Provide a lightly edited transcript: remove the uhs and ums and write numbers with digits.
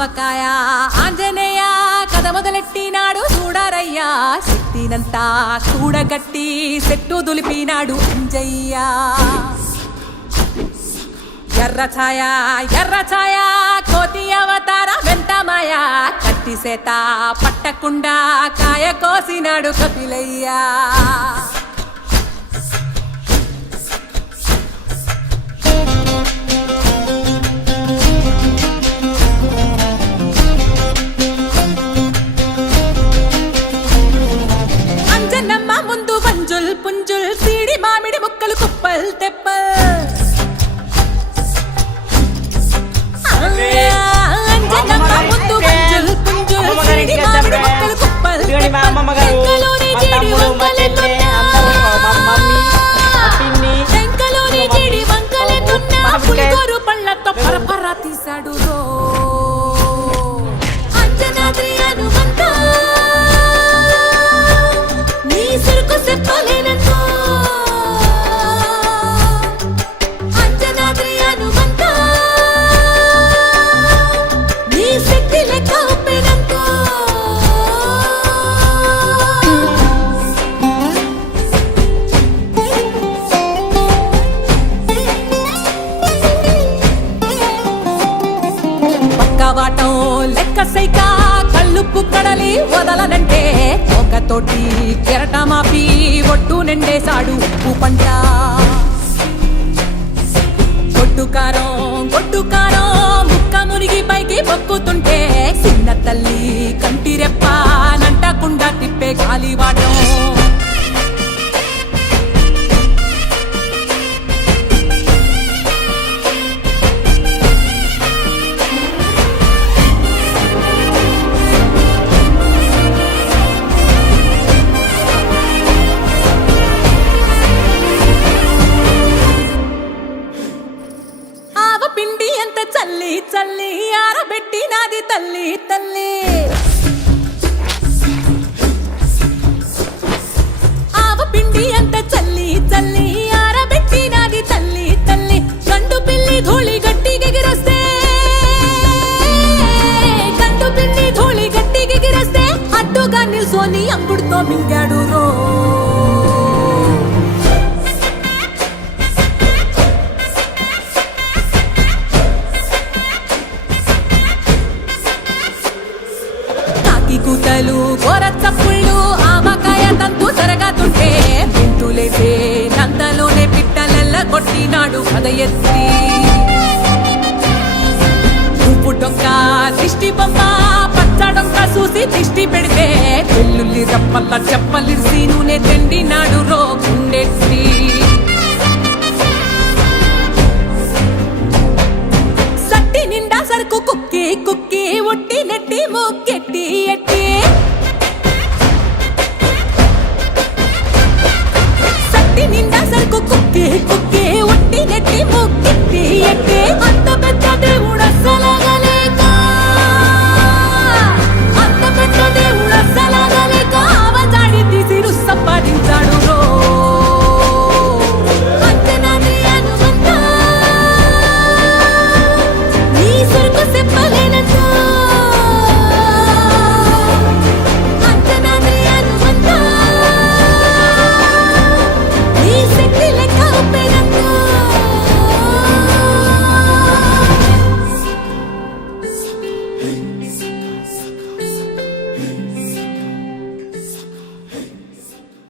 ఆవకాయ ఆంజనేయ కథ మొదలెట్టినాడు చూడారయ్యా శక్తినంతా చూడగట్టి చెట్టు దులిపినాడు అంజయ్య ఎర్ర ఛాయ కోతి అవతార వెంటమాయ కత్తి సేత పట్టకుండా కాయ కోసినాడు కపిలయ్యా అంజనమ్మ ముందు వంజుల్ పుంజుల్ సీడి మామిడి ముక్కలు కుప్పల్ తెప్పల్ అంజనమ్మ ముందు వంజుల్ పుంజుల్ సీడి మామిడి ముక్కలు కుప్పల్ టెంకలోని జీడి వంకలెన్నున్నా పులిగోరు పళ్ళతో పరపర తీశాడు రో అంజనాద్రి హనుమంత నీ సిరుకు చెప్పలేనంత అంజనాద్రి హనుమంత నీ శక్తి లెక్క ఒప్పినంత పక్కవాటం లెక్క సైక కళ్ళుప్పు కడలి వదలనంటే ఒకతోటి కెరటమాపి ఒట్టు నిండేశాడు ఉప్పు పంట గొడ్డుకారం ముక్క మునిగి పైకి పొక్కుతుంటే చిన్న తల్లి కంటి రెప్ప నంటకుండా తిప్పే గాలివాటం పిండి ఎంత చల్లి చల్లి ఆరబెట్టి నాది తల్లి తల్లి ఆవ పిండి ఎంత చల్లి చల్లి ఆరబెట్టి నాది తల్లి తల్లి గండు పిల్లి ధూళి గట్టి ఎగిరేస్తే అడ్డుగా నిల్సోని అంగుడుతో మింగాడు రో కూతలు గోరచ్చప్పుళ్ళు ఆవకాయ తంతు తరగతుంటే మెంతులేసే నందలోనే పిట్టలెల్ల కొట్టినాడు కథ ఎత్తి ఉప్పు డొక్క దిష్టి బొమ్మ పచ్చడొక్క చూసి దిష్టి పెడితే వెల్లుల్లి రప్పల్ల చెప్పలిసి నూనె తెండినాడు రో